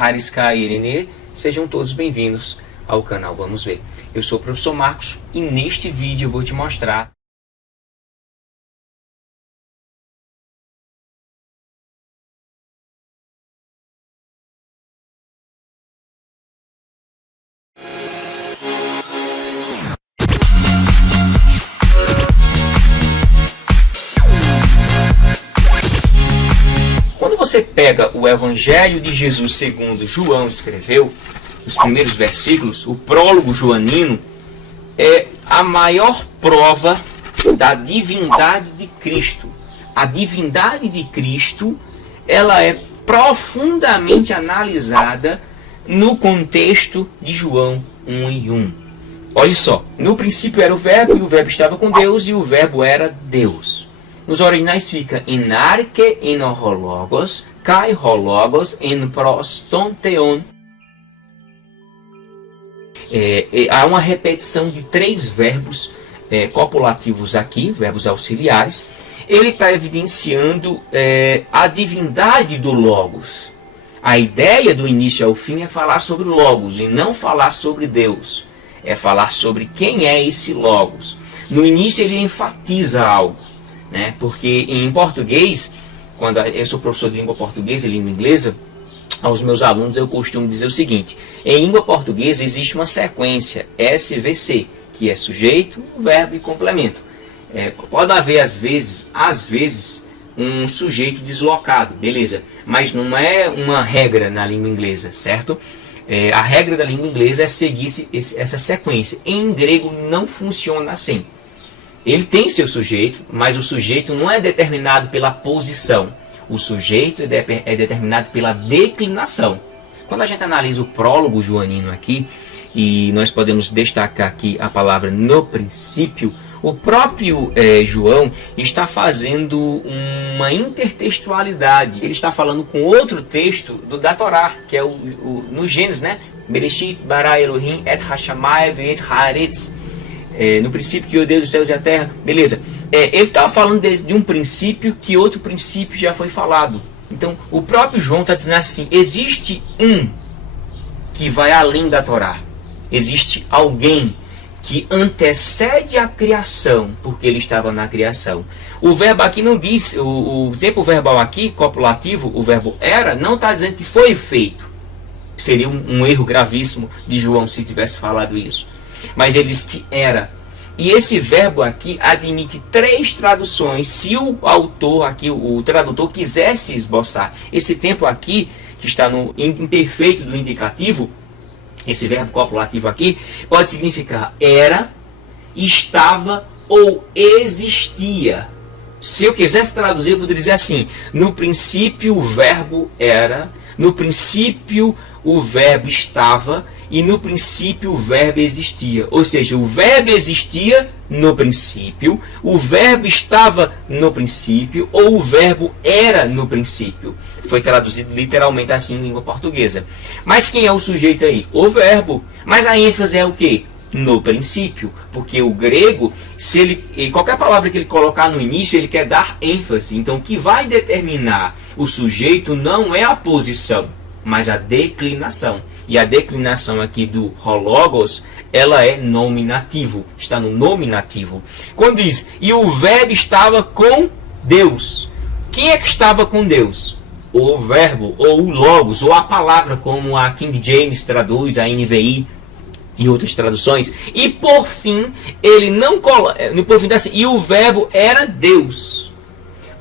Haris Kairine. Sejam todos bem-vindos ao canal Vamos Ver. Eu sou o professor Marcos e neste vídeo eu vou te mostrar quando você pega o Evangelho de Jesus segundo João escreveu, os primeiros versículos, o prólogo joanino, é a maior prova da divindade de Cristo. A divindade de Cristo, ela é profundamente analisada no contexto de João 1:1. Olha só, no princípio era o verbo, e o verbo estava com Deus, e o verbo era Deus. Nos originais fica in arche en hologos, kai hologos en prostonteon. Há uma repetição de 3 verbos copulativos aqui, verbos auxiliares. Ele está evidenciando a divindade do Logos. A ideia do início ao fim é falar sobre o Logos e não falar sobre Deus. É falar sobre quem é esse Logos. No início ele enfatiza algo, né? Porque em português, quando eu sou professor de língua portuguesa e língua inglesa, aos meus alunos eu costumo dizer o seguinte: em língua portuguesa existe uma sequência SVC, que é sujeito, verbo e complemento. Pode haver às vezes um sujeito deslocado, beleza, mas não é uma regra na língua inglesa, certo? A regra da língua inglesa é seguir essa sequência. Em grego não funciona assim. Ele tem seu sujeito, mas o sujeito não é determinado pela posição. O sujeito é determinado pela declinação. Quando a gente analisa o prólogo joanino aqui, e nós podemos destacar aqui a palavra no princípio, o próprio João está fazendo uma intertextualidade. Ele está falando com outro texto da Torá, que é no Gênesis, né? Bereshit bara Elohim et hashamayim ve'et haaretz. No princípio criou Deus os céus e a terra. Beleza. Ele estava falando de um princípio que outro princípio já foi falado. Então, o próprio João está dizendo assim: existe um que vai além da Torá. Existe alguém que antecede a criação, porque ele estava na criação. O verbo aqui não diz, o tempo verbal aqui, copulativo, o verbo era, não está dizendo que foi feito. Seria um erro gravíssimo de João se tivesse falado isso. Mas ele diz que era. E esse verbo aqui admite 3 traduções, se o autor aqui, o tradutor, quisesse esboçar. Esse tempo aqui, que está no imperfeito do indicativo, esse verbo copulativo aqui, pode significar era, estava ou existia. Se eu quisesse traduzir, eu poderia dizer assim: no princípio o verbo era, no princípio o verbo estava, e no princípio o verbo existia. Ou seja, o verbo existia no princípio, o verbo estava no princípio, ou o verbo era no princípio. Foi traduzido literalmente assim em língua portuguesa. Mas quem é o sujeito aí? O verbo. Mas a ênfase é o quê? No princípio. Porque o grego, qualquer palavra que ele colocar no início, ele quer dar ênfase. Então o que vai determinar o sujeito não é a posição, mas a declinação. E a declinação aqui do hologos, ela é nominativo, está no nominativo. Quando diz, e o verbo estava com Deus. Quem é que estava com Deus? O verbo, ou o logos, ou a palavra, como a King James traduz, a NVI e outras traduções. E por fim, ele não coloca, por fim, assim, e o verbo era Deus.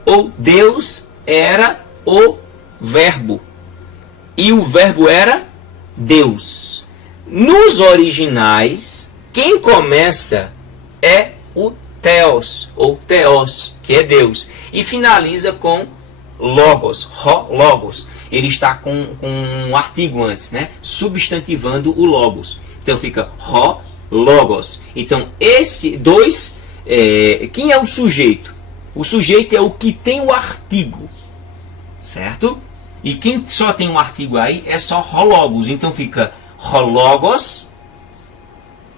Ou Deus era o verbo. E o verbo era Deus. Nos originais, quem começa é o Theos, ou Theos, que é Deus. E finaliza com Logos, Logos. Ele está com um artigo antes, né? Substantivando o Logos. Então fica Logos. Então, esse dois... quem é o sujeito? O sujeito é o que tem o artigo, certo? E quem só tem um artigo aí é só hologos. Então fica hologos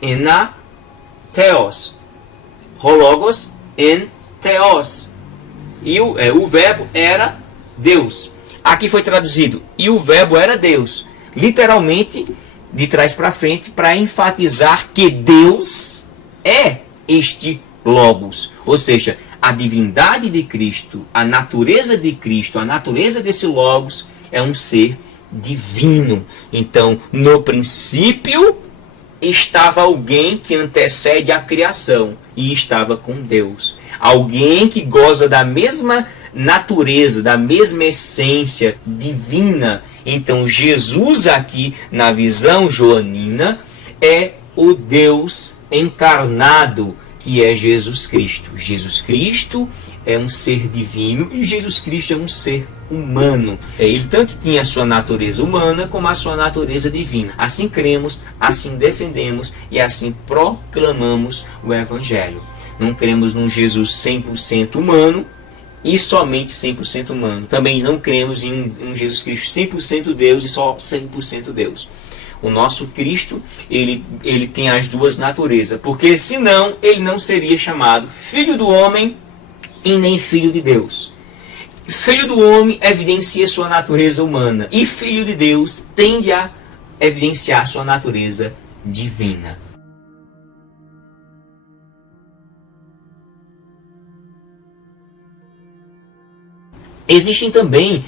en theos. Hologos en theos. E o verbo era Deus. Aqui foi traduzido, e o verbo era Deus. literalmente de trás para frente, para enfatizar que Deus é este Logos. Ou seja, a divindade de Cristo, a natureza de Cristo, a natureza desse Logos é um ser divino. Então, no princípio, estava alguém que antecede a criação e estava com Deus. Alguém que goza da mesma natureza, da mesma essência divina. Então, Jesus aqui, na visão joanina, é o Deus encarnado, que é Jesus Cristo. Jesus Cristo é um ser divino e Jesus Cristo é um ser humano. Ele tanto tinha a sua natureza humana como a sua natureza divina. Assim cremos, assim defendemos e assim proclamamos o Evangelho. Não cremos num Jesus 100% humano e somente 100% humano. Também não cremos em um Jesus Cristo 100% Deus e só 100% Deus. O nosso Cristo, ele tem as duas naturezas, porque senão ele não seria chamado Filho do Homem e nem Filho de Deus. Filho do homem evidencia sua natureza humana e Filho de Deus tende a evidenciar sua natureza divina. Existem também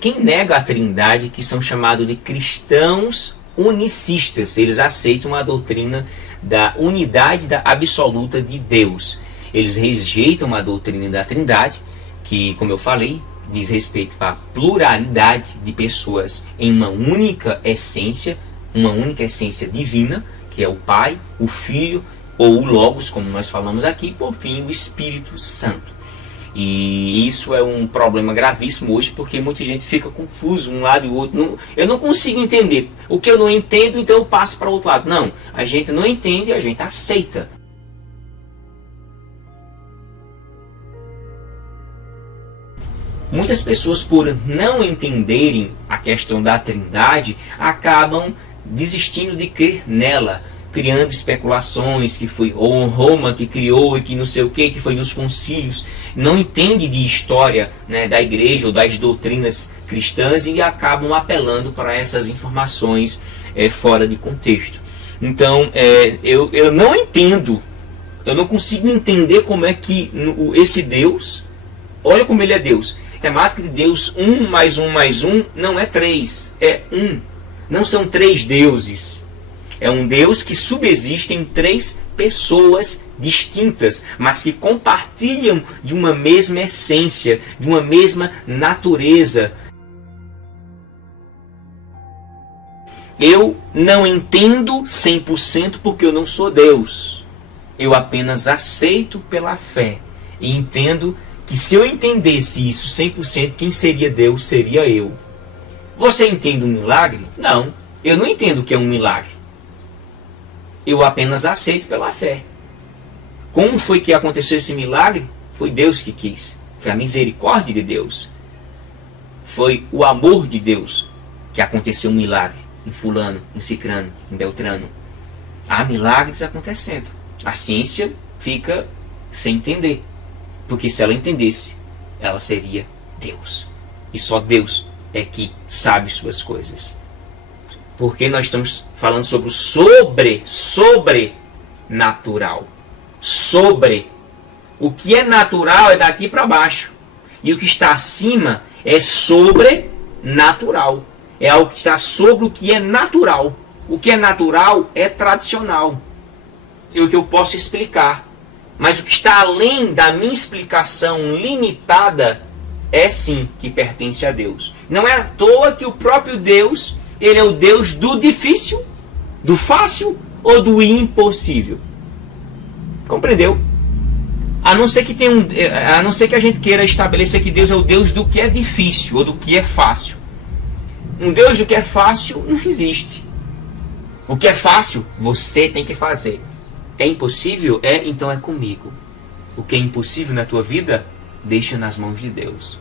quem nega a Trindade, que são chamados de cristãos unicistas. Eles aceitam a doutrina da unidade da absoluta de Deus. Eles rejeitam a doutrina da Trindade, que, como eu falei, diz respeito à pluralidade de pessoas em uma única essência divina, que é o Pai, o Filho ou o Logos, como nós falamos aqui, e por fim o Espírito Santo. E isso é um problema gravíssimo hoje, porque muita gente fica confuso um lado e o outro. Eu não consigo entender. O que eu não entendo, então eu passo para o outro lado. Não, a gente não entende e a gente aceita. Muitas pessoas, por não entenderem a questão da Trindade, acabam desistindo de crer nela, criando especulações que foi Roma que criou e que não sei o que foi nos concílios. Não entende de história, né, da igreja ou das doutrinas cristãs e acabam apelando para essas informações fora de contexto. Então, eu não entendo, eu não consigo entender como é que esse Deus, olha como ele é Deus. A temática de Deus, 1 mais 1 mais 1, não é 3, é 1. Não são 3 deuses. É um Deus que subsiste em 3 pessoas distintas, mas que compartilham de uma mesma essência, de uma mesma natureza. Eu não entendo 100% porque eu não sou Deus. Eu apenas aceito pela fé e entendo que se eu entendesse isso 100%, quem seria Deus seria eu. Você entende um milagre? Não, eu não entendo o que é um milagre. Eu apenas aceito pela fé. Como foi que aconteceu esse milagre? Foi Deus que quis. Foi a misericórdia de Deus. Foi o amor de Deus que aconteceu um milagre em fulano, em cicrano, em beltrano. Há milagres acontecendo. A ciência fica sem entender. Porque se ela entendesse, ela seria Deus. E só Deus é que sabe suas coisas. Porque nós estamos falando sobre o sobrenatural. Sobre. O que é natural é daqui para baixo. E o que está acima é sobrenatural. É algo que está sobre o que é natural. O que é natural é tradicional. É o que eu posso explicar. Mas o que está além da minha explicação limitada é sim que pertence a Deus. Não é à toa que o próprio Deus, ele é o Deus do difícil, do fácil ou do impossível. Compreendeu? A não ser que a gente queira estabelecer que Deus é o Deus do que é difícil ou do que é fácil. Um Deus do que é fácil não existe. O que é fácil, você tem que fazer. É impossível? Então é comigo. O que é impossível na tua vida, deixa nas mãos de Deus.